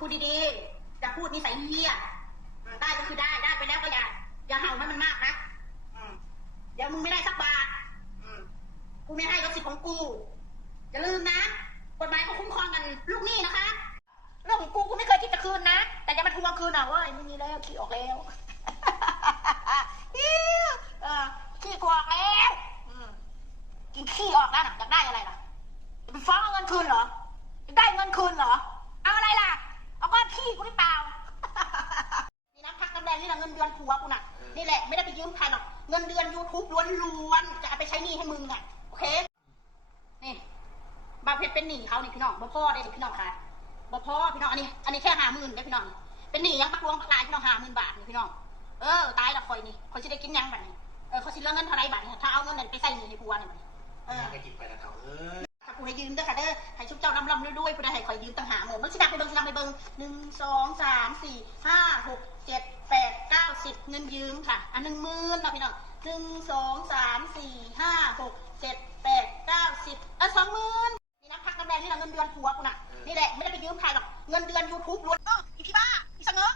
พูดดีๆอย่าพูดนิสัยเหี้ยได้ก็คือได้ไปแล้วก็อย่าเห่าให้มันมากนะเดี๋ยวมึงไม่ได้สักบาทกูไม่ให้ก็สิทธิ์ของกูอย่าลืมนะกฎหมายเขาคุ้มครองกันลูกหนี้นะคะเรื่องของกูไม่เคยคิดจะคืนนะแต่จะมาทวงคืนอ่ะเว้ยไม่มีแล้วขี้ออกแล้วขี้กูออกแล้วกินขี้ออกแล้วนะอยากได้อะไรล่ะจะไปฟ้องเอาเงินคืนเหรอจะได้เงินคืนเหรอเอาอะไรล่ะเอาก้อนขี้กูหรือเปล่านี่นะพักกำแดงนี่แหละเงินเดือนผัวกูน่ะนี่แหละไม่ได้ไปยืมใครหรอกเงินเดือน YouTube ล้วนๆจะเอาไปใช้หนี้ให้มึงอ่ะโอเคนี่บาเพชรเป็นหนี้เขานี่พี่น้องบ่พ่อได้พี่น้องค่ะบ่พ่อพี่น้องอันนี้แค่50,000ได้พี่น้องเป็นหนี้ยังปักลวงปักลายพี่น้อง50,000 บาทนี่พี่น้องตายละคอยนี่คอยจะได้กินยังแบบนี้เขาสิเรื่องเงินเท่าไรบาทถ้าเอาเงินนั้นไปใส่หนี้ให้ผัวเนี่ยไปกินไปแล้วเขาถ้ากูให้ยืมเด้อค่ะเด้อให้ชุบเจ้าลำด้วยผู้ใดให้คอยยืมต่างหากมึงสิดับไปเบิ่ง1 2 3 4 5 6 7 8 9 10เงินยืมค่ะ10,000นะพี่น้อง1 2 3 4 5 6 7 8 9 1020,000นี่นะพักกำแดงนี่แหละเงินเดือนผัวกูน่ะนี่แหละไม่ได้ไปยืมใครหรอกเงินเดือน YouTube ล้วนพี่บ้าพี่เสงอ